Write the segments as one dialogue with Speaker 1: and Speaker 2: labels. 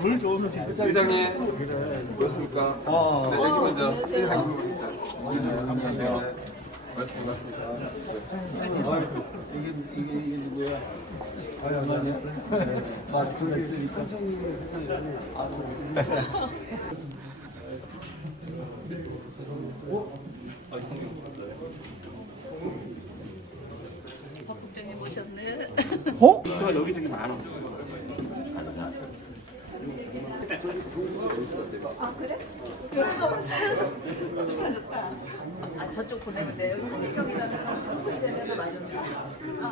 Speaker 1: 물 좋으면 진짜
Speaker 2: 회장님, 그렇습니까?
Speaker 1: 어.
Speaker 2: 네, 여기 먼저 회장님 부릅니다. 감사합니다. 네, 말씀 고맙습니다.
Speaker 1: 이게 이게 이게 누구야? 아유 안녕하세요. 마스크를 했으니까.
Speaker 3: 박 국장님 오셨네.
Speaker 1: 어? 저 여기저기 많아.
Speaker 3: 아 그래? 좋다. 아 저쪽 보내면 돼. 여기 성경이라는 되나 맞았나? 아,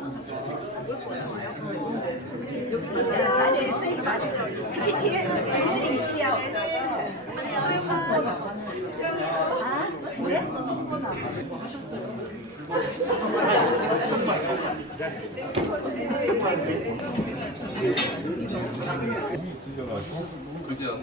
Speaker 3: 뭘 보내와요? 여기 보내면 아니 선생님 말해요. 그게 제일 애들이 이슈야. 아 그래?
Speaker 2: 그죠?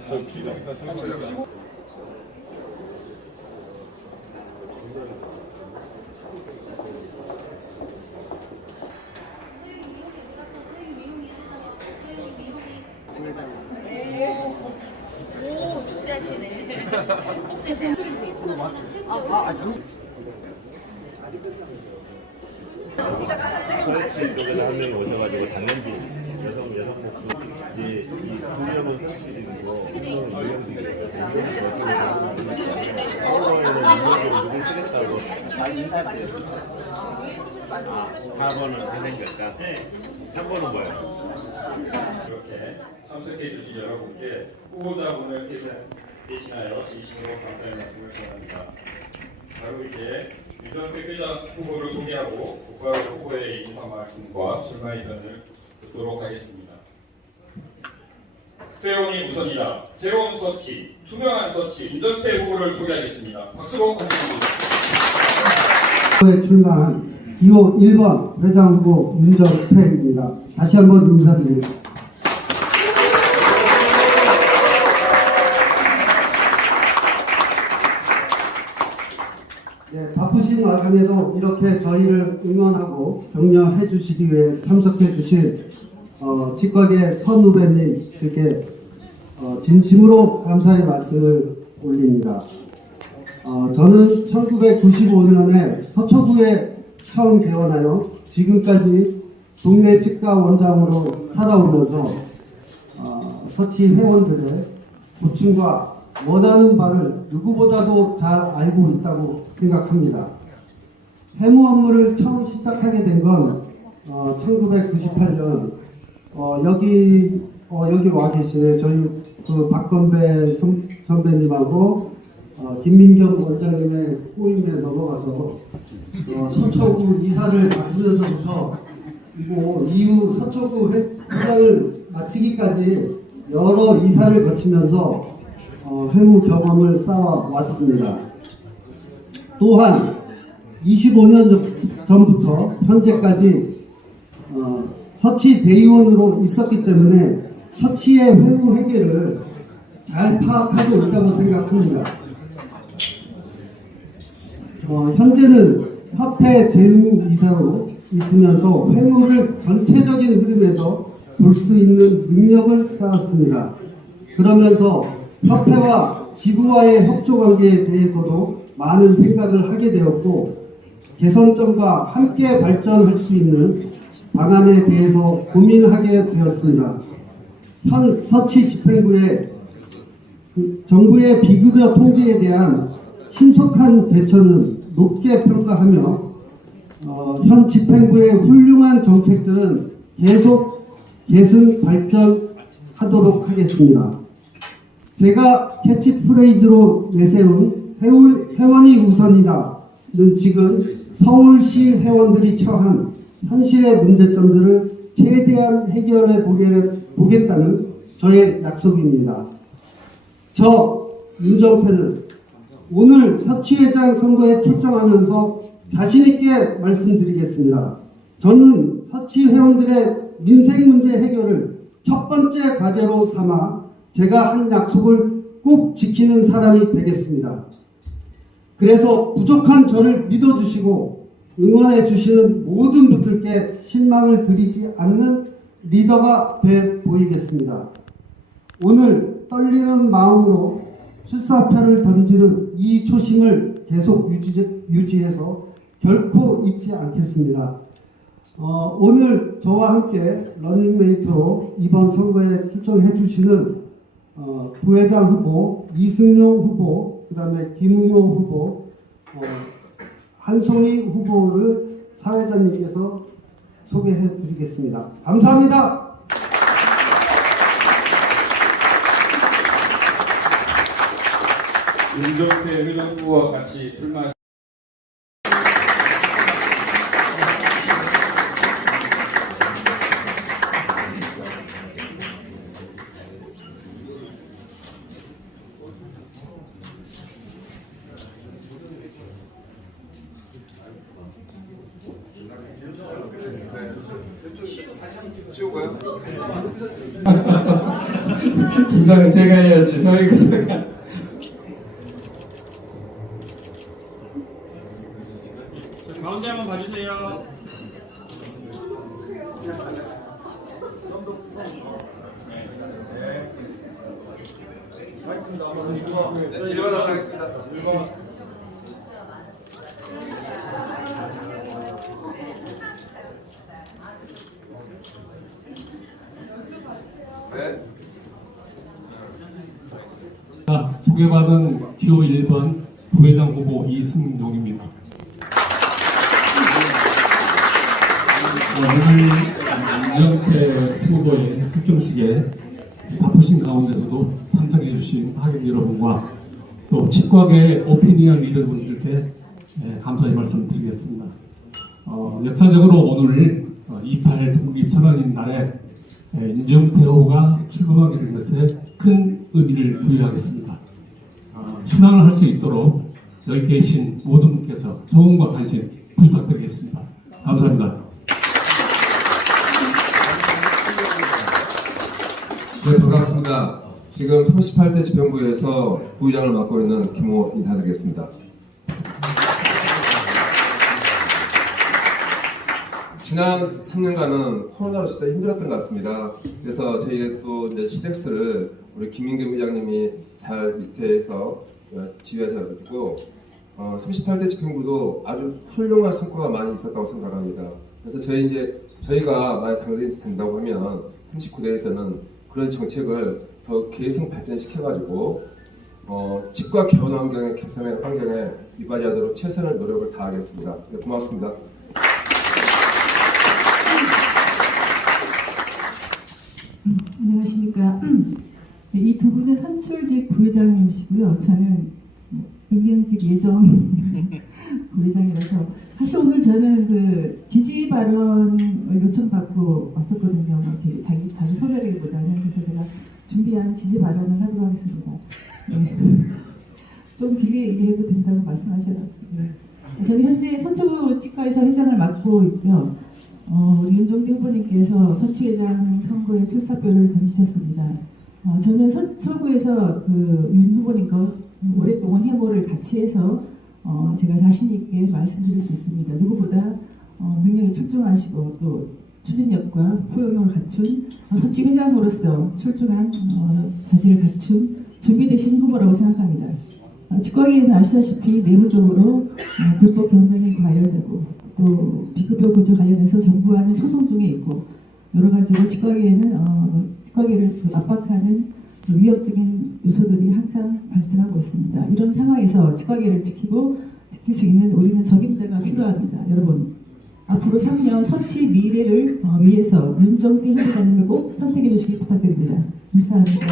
Speaker 3: 오 tuk세하시네. tuk세세요.
Speaker 4: 쪽에서 한 명이 오셔가지고 단연기 여성 여성 복수 이제 이 두려움을 설치는 거 유형들이거든요. 서울에는 누굴 쓰겠다고 4번은 선생님일까? 3번은 뭐예요?
Speaker 5: 이렇게 참석해 주신 여러분께 후보자분을 대신하여 진심으로 감사의 말씀을 전합니다. 바로 이제 유정택 회장 후보를 소개하고 국가로 후보의 인사 말씀과 출마 의견을 듣도록 하겠습니다. 새로운이 우선이다. 새로운 서치, 투명한 서치, 윤정태 후보를 소개하겠습니다. 박수로 부탁드립니다.
Speaker 6: 후보에 출마한 2호 1번 회장 후보 윤정태입니다. 다시 한번 인사드립니다. 네, 바쁘신 와중에도 이렇게 저희를 응원하고 격려해 주시기 위해 참석해 주신 어, 직각의 선 후배님 그렇게 어, 진심으로 감사의 말씀을 올립니다. 어, 저는 1995년에 서초구에 처음 개원하여 지금까지 동네 치과 원장으로 살아오면서 어, 서치 회원들의 고충과 원하는 바를 누구보다도 잘 알고 있다고 생각합니다. 해무 업무를 처음 시작하게 된건 어, 1998년 어, 여기 어, 여기 와 계시네 저희 그 박건배 선, 선배님하고 어, 김민경 원장님의 꼬임에 넘어가서 어, 서초구 이사를 맡으면서부터 그리고 이후 서초구 회- 회장을 마치기까지 여러 이사를 거치면서 어, 회무 경험을 쌓아 왔습니다. 또한 25년 전- 전부터 현재까지 어, 서치 대의원으로 있었기 때문에 서치의 회무 회계를 잘 파악하고 있다고 생각합니다. 어, 현재는 화폐 재무 이사로 있으면서 회무를 전체적인 흐름에서 볼 수 있는 능력을 쌓았습니다. 그러면서 협회와 지구와의 협조 관계에 대해서도 많은 생각을 하게 되었고 개선점과 함께 발전할 수 있는 방안에 대해서 고민하게 되었습니다. 현 서치 집행부의 그 정부의 비급여 통제에 대한 신속한 대처는 높게 평가하며 어, 현 집행부의 훌륭한 정책들은 계속 계승 발전하도록 하겠습니다. 제가 캐치프레이즈로 내세운 회원, 회원이 우선이다는 지금 서울시 회원들이 처한 현실의 문제점들을 최대한 해결해 보겠다는 저의 약속입니다. 저 윤정태는 오늘 서치회장 선거에 출정하면서 자신있게 말씀드리겠습니다. 저는 서치 회원들의 민생 문제 해결을 첫 번째 과제로 삼아 제가 한 약속을 꼭 지키는 사람이 되겠습니다. 그래서 부족한 저를 믿어주시고 응원해 주시는 모든 분들께 실망을 드리지 않는 리더가 돼 보이겠습니다. 오늘 떨리는 마음으로 출사표를 던지는 이 초심을 계속 유지, 유지 해서 결코 잊지 않겠습니다. 어, 오늘 저와 함께 런닝메이트로 이번 선거에 출정해 주시는 어, 부회장 후보 이승용 후보, 그 다음에 김웅호 후보, 어, 한송이 후보를 사회자님께서 소개해 드리겠습니다. 감사합니다.
Speaker 5: 윤종태 의정부와 같이 출마.
Speaker 7: 김상은 제가 해야지 서희가 제가
Speaker 5: 가운데 한번 봐주세요.
Speaker 2: 네, 일어나도록 하겠습니다. 네.
Speaker 8: 자, 소개받은 기호 1번 부회장 후보 이승용입니다. 어, 오늘 이정태 후보의 특정식에 바쁘신 가운데서도 참석해 주신 하객 여러분과 또 치과계 오피니언 리더분들께 예, 감사의 말씀 드리겠습니다. 어, 역사적으로 오늘 28 독립 선언인 날에 예, 인정태 후보가 출범하게 된 것에 큰 의미를 부여하겠습니다. 어, 순항을 할 수 있도록 여기 계신 모든 분께서 소원과 관심 부탁드리겠습니다. 감사합니다.
Speaker 2: 네, 반갑습니다. 지금 38대 집행부에서 부의장을 맡고 있는 김호 인사드리겠습니다. 지난 3년간은 코로나로 진짜 힘들었던 것 같습니다. 그래서 저희 또 이제 시덱스를 우리 김민겸 회장님이 잘 밑에서 지휘하셔가지고 어, 38대 집행부도 아주 훌륭한 성과가 많이 있었다고 생각합니다. 그래서 저희 이제 저희가 만약 당선이 된다고 하면 39대에서는 그런 정책을 더 계승 발전시켜가지고 어, 치과 개원 환경의 개선의 환경에 이바지하도록 최선의 노력을 다하겠습니다. 네, 고맙습니다.
Speaker 9: 안녕하십니까. 이 두 분은 선출직 부회장님이시고요. 저는 뭐 임명직 예정 부회장이라서 사실 오늘 저는 그 지지 발언을 요청받고 왔었거든요. 자기 자기 소개라기보다는 그래서 제가 준비한 지지 발언을 하도록 하겠습니다. 네. 좀 길게 얘기해도 된다고 말씀하셔서 저는 현재 서초 치과의사 회장을 맡고 있고요. 어, 윤종대 후보님께서 서치회장 선거에 출사표를 던지셨습니다. 어, 저는 서, 서구에서 그 윤 후보님과 오랫동안 해모를 같이 해서 어, 제가 자신 있게 말씀드릴 수 있습니다. 누구보다 어, 능력이 출중하시고 또 추진력과 포용력을 갖춘 어, 서치회장으로서 출중한 어, 자질을 갖춘 준비되신 후보라고 생각합니다. 어, 치과계에는 아시다시피 내부적으로 어, 불법 경쟁이 과열되고 또 비급여 구조 관련해서 정부와는 소송 중에 있고 여러 가지로 치과계에는 어, 치과계를 그 압박하는 그 위협적인 요소들이 항상 발생하고 있습니다. 이런 상황에서 치과계를 지키고 지킬 수 있는 우리는 적임자가 필요합니다. 여러분 앞으로 3년 서치 미래를 어, 위해서 윤정태 후보자님을 꼭 선택해 주시기 부탁드립니다. 감사합니다.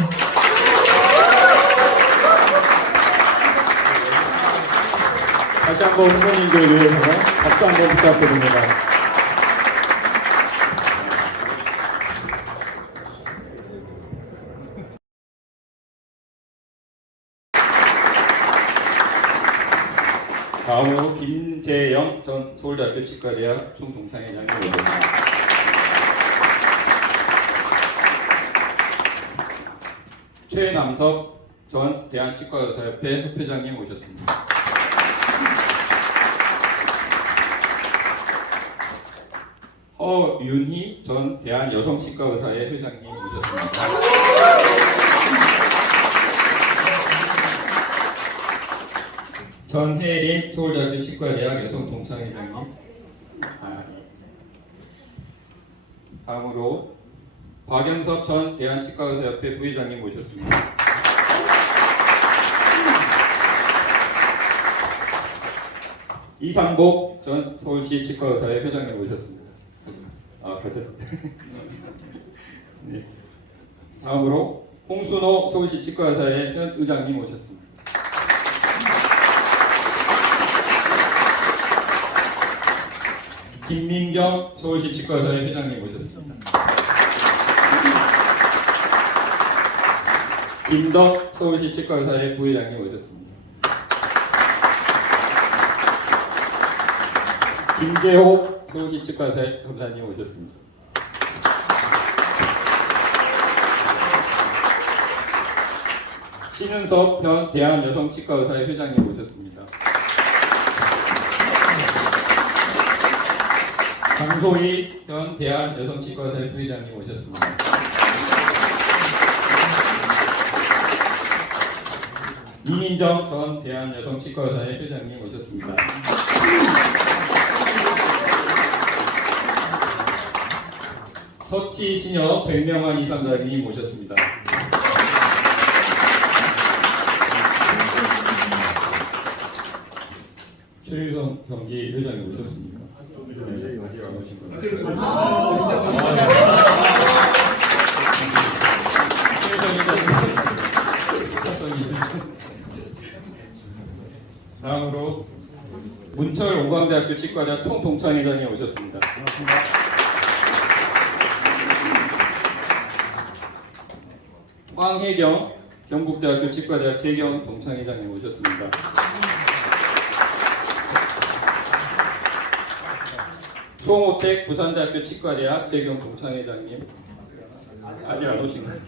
Speaker 5: 다시 한번 후보님들 위해서 박수 한번 부탁드립니다. 다음으로 김재영 전 서울대학교 치과대학 총동창회장님 모셨습니다. 최남석 전 대한치과의사협회 협회장님 오셨습니다. 허윤희 전 대한여성치과의사회 회장님 모셨습니다. 전혜림 서울대학교 치과대학 여성동창회장님. 다음으로 박영섭 전 대한치과의사협회 부회장님 모셨습니다. 이상복 전 서울시 치과의사회 회장님 모셨습니다. 아, 가셨습니다. 네. 다음으로 홍순호 서울시 치과의사회 현 의장님 모셨습니다. 김민경 서울시 치과의사회 회장님 모셨습니다. 김덕 서울시 치과의사회 부회장님 모셨습니다. 김재호 서울시 치과의사회 검사님 오셨습니다. 신은섭 현 대한여성치과의사회 회장님 오셨습니다. 장소희 현 대한 여성치과의사회 부회장님 오셨습니다. 이민정 전 대한 여성치과의사회 회장님 오셨습니다. 서치 신여 백명환 이상자님 모셨습니다. 최유성 경기 회장님 오셨습니까? 다음으로 문철 오광대학교 치과대학 총동창회장이 오셨습니다. 황혜경 경북대학교 치과대학 재경 동창회장님 오셨습니다. 송호택 부산대학교 치과대학 재경 동창회장님 아직 안 오신 거예요.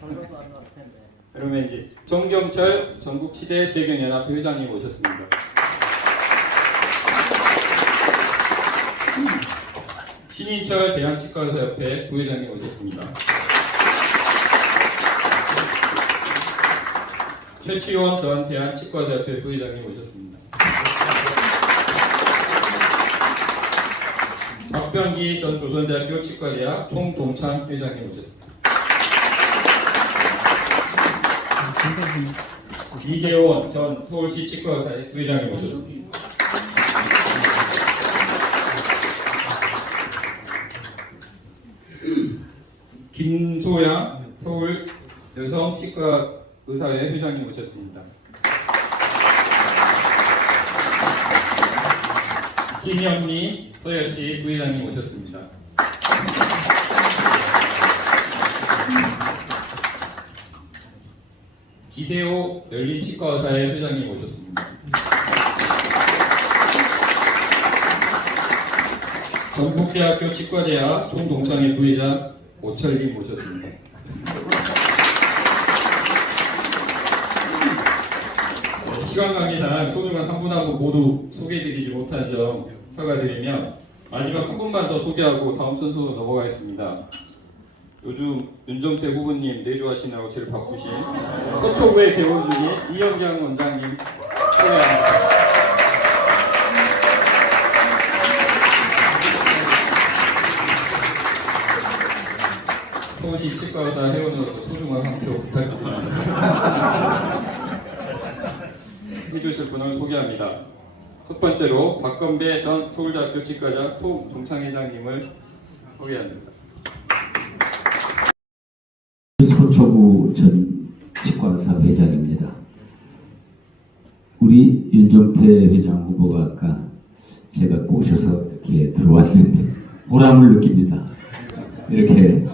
Speaker 5: 그러면 이제 정경철 전국치대 재경연합회 회장님 오셨습니다. 신인철 대한치과의사협회 부회장님 오셨습니다. 최치원 전 대한치과의사협회 부회장님 오셨습니다. 박병기 전 조선대학교 치과대학 총동창 회장님 오셨습니다. 이대원 전 서울시 치과의사회 부회장님 오셨습니다. 김소양 서울 여성치과 의사회 회장님 오셨습니다. 김현미 서여치 부회장님 오셨습니다. 기세호 열린치과의사회 회장님 오셨습니다. 전국대학교 치과대학 총동창회 부회장 오철림 모셨습니다. 네, 시간 관계상 소중한 한 분하고 모두 소개해드리지 못한 점 사과드리며 분만 더 소개하고 다음 순서로 넘어가겠습니다. 요즘 윤정태 후보님 내조하시느라고 제일 바쁘신 서초구의 개원 중인 이영장 원장님 소개합니다. 서울시 치과의사 회원으로서 소중한 한 표 부탁드립니다. 해주실 분을 소개합니다. 첫 번째로 박건배 전 서울대학교 치과대학 통 동창회장님을 소개합니다.
Speaker 10: 서초구 전 치과의사 회장입니다. 우리 윤정태 회장 후보가 아까 제가 꼬셔서 이렇게 들어왔는데 보람을 느낍니다. 이렇게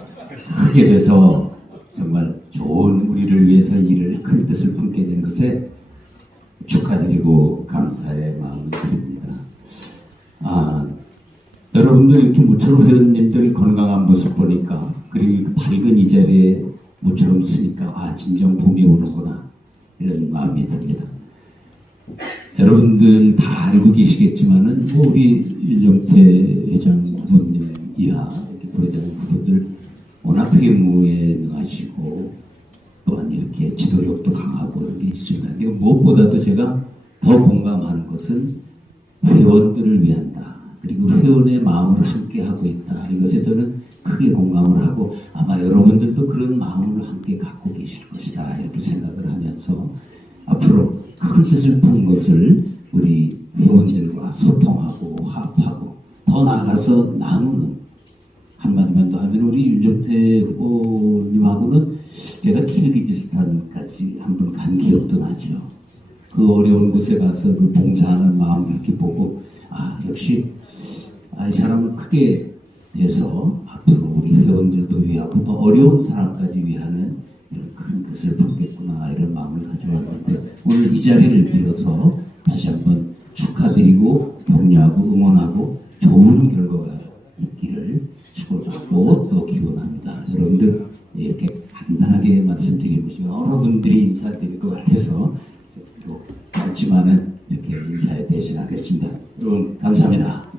Speaker 10: 하게 돼서 정말 좋은 우리를 위해서 일을 큰 뜻을 품게 된 것에 축하드리고 감사의 마음을 드립니다. 아, 여러분들 이렇게 모처럼 회원님들 건강한 모습 보니까 그리고 밝은 이 자리에 모처럼 쓰니까 아 진정 봄이 오는구나 이런 마음이 듭니다. 여러분들 다 알고 계시겠지만은 뭐 우리 일정태 회장 부모님 이하 부회장 부분들 워낙 회무에 능하시고 또한 이렇게 지도력도 강하고 이런 게 있습니다. 그리고 무엇보다도 제가 더 공감하는 것은 회원들을 위한다. 그리고 회원의 마음을 함께 하고 있다. 이것에 저는 크게 공감을 하고 아마 여러분들도 그런 마음을 함께 갖고 계실 것이다. 이렇게 생각을 하면서 앞으로 큰 뜻을 푼 것을 우리 회원들과 소통하고 화합하고 더 나아가서 나누는 한마디만 더 하면 우리 윤정태 후보님하고는 제가 키르기즈스탄까지 한번 간 기억도 나죠. 그 어려운 곳에 가서 그 봉사하는 마음 이렇게 보고 아 역시 아, 이 사람은 크게 돼서 앞으로 우리 회원들도 위하고 더 어려운 사람까지 위하는 이런 큰 뜻을 품겠구나 이런 마음을 가져왔는데 오늘 이 자리를 빌어서 다시 한번 축하드리고 격려하고 응원하고 좋은 결과가 있기를 축원하고 또 기원합니다. 여러분들 이렇게 간단하게 말씀드리고 여러분들이 것 같아서 또 짧지만은 이렇게 인사에 대신하겠습니다. 여러분 감사합니다.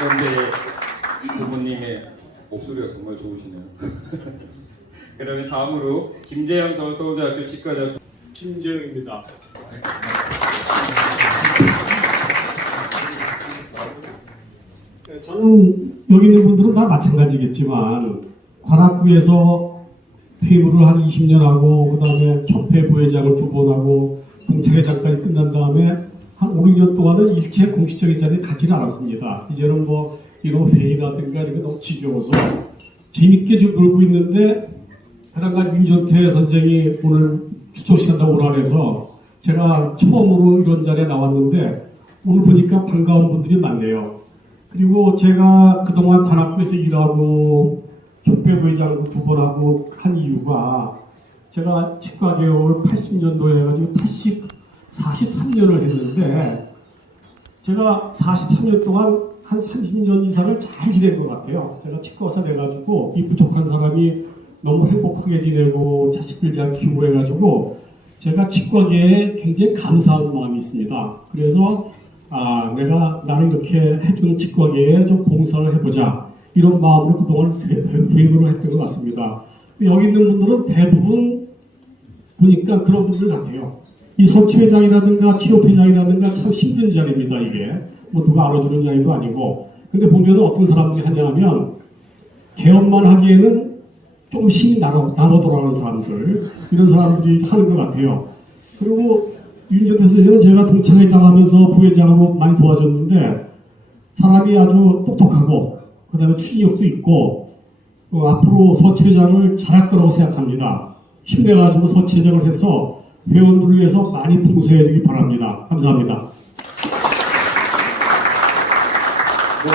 Speaker 5: 박정대 부모님의 목소리가 정말 좋으시네요. 그러면 다음으로 김재영 전 서울대학교 치과대학
Speaker 11: 김재영입니다. 네, 저는 여기 있는 분들은 다 마찬가지겠지만 관악구에서 퇴임을 한 20년 하고 그다음에 협회 부회장을 두 번 하고 공채회장까지 끝난 다음에 한 5, 6년 동안은 일체 공식적인 자리에 가지는 않았습니다. 이제는 뭐 이런 회의라든가 이런 게 너무 지겨워서 재밌게 지금 놀고 있는데 해당간 윤전태 선생이 오늘 추천시간다고 오라 그래서 제가 처음으로 이런 자리에 나왔는데 오늘 보니까 반가운 분들이 많네요. 그리고 제가 그동안 관악구에서 일하고 협회 부회장도 두 번 하고 한 이유가 제가 치과 개업을 80년도에 해가지고 80, 43년을 했는데 제가 43년 동안 한 30년 이상을 잘 지낸 것 같아요. 제가 치과 의사 돼가지고 이 부족한 사람이 너무 행복하게 지내고 자식들 잘 키우고 해가지고 제가 치과계에 굉장히 감사한 마음이 있습니다. 그래서 아 내가 나를 이렇게 해준 치과계에 좀 봉사를 해보자 이런 마음으로 그동안 회의를 했던 것 같습니다. 여기 있는 분들은 대부분 보니까 그런 분들 같아요. 이 서치회장이라든가 취업회장이라든가 참 힘든 자리입니다. 이게 뭐 누가 알아주는 자리도 아니고 근데 보면 어떤 사람들이 하냐면 개업만 하기에는 좀 힘이 나눠, 나눠 돌아가는 사람들 이런 사람들이 하는 것 같아요. 그리고 윤전태 선생님은 제가 동창회장 하면서 부회장으로 많이 도와줬는데 사람이 아주 똑똑하고 그 다음에 추진력도 있고 어, 앞으로 서치회장을 잘할 거라고 생각합니다. 힘내가지고 서치회장을 해서 회원들을 위해서 많이 봉사해 주기 바랍니다. 감사합니다.
Speaker 5: 네,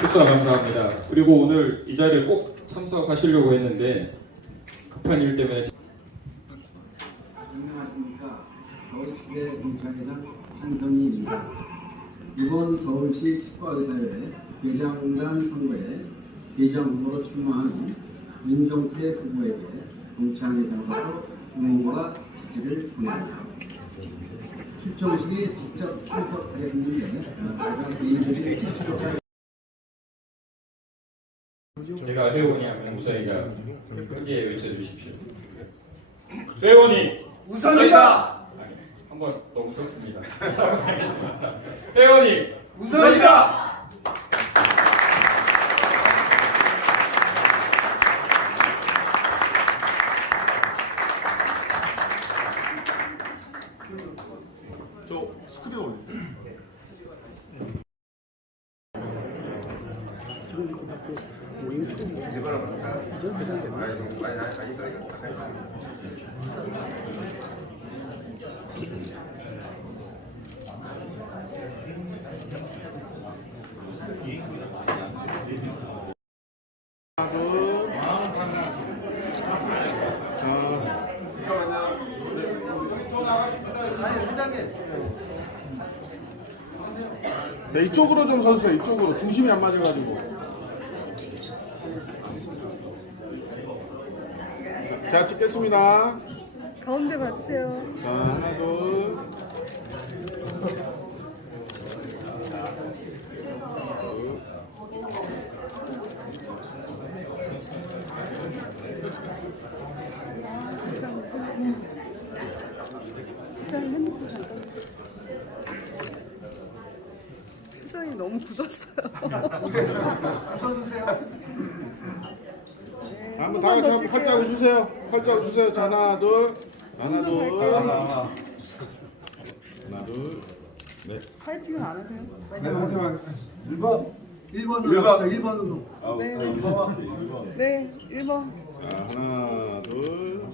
Speaker 5: 축사 감사합니다. 그리고 오늘 이 자리에 꼭 참석하시려고 했는데 급한 일 때문에
Speaker 1: 안녕하십니까. 서울시대 공차회장 한성희입니다. 이번 서울시 치과의사회 회장단 선거에 회장 후보로 출마한 민정태 후보에게 공차회장으로서 응원과 지지를 보냅니다. 출정식에 직접 참석하게 됐는데 제가 개인적인 출석할
Speaker 5: 제가 회원이 하면 우선이가 크게 외쳐주십시오. 회원이 우선이다. 한번 너무 섞습니다. 하겠습니다. 회원이 우선이다.
Speaker 12: 저 스크린 올리세요. 하나, 둘. 네, 이쪽으로 좀 서주세요. 이쪽으로 중심이 안 맞아가지고. 자, 찍겠습니다.
Speaker 3: 가운데 봐주세요.
Speaker 12: 자, 하나, 둘.
Speaker 3: 표정이 너무 굳었어요.
Speaker 12: 한번 다 같이 한번 활짝 웃으세요. 활짝 웃으세요. 자, 하나, 둘. 하나, 둘. 하나, 둘. 네.
Speaker 3: 파이팅은 안 하세요?
Speaker 1: 네, 화이팅 하겠습니다.
Speaker 6: 1번 1번으로 합시다. 1번으로.
Speaker 3: 네, 1번.
Speaker 12: 자, 하나, 둘.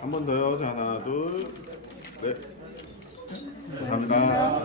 Speaker 12: 한 번 더요. 자, 하나, 둘. 네. 감사합니다.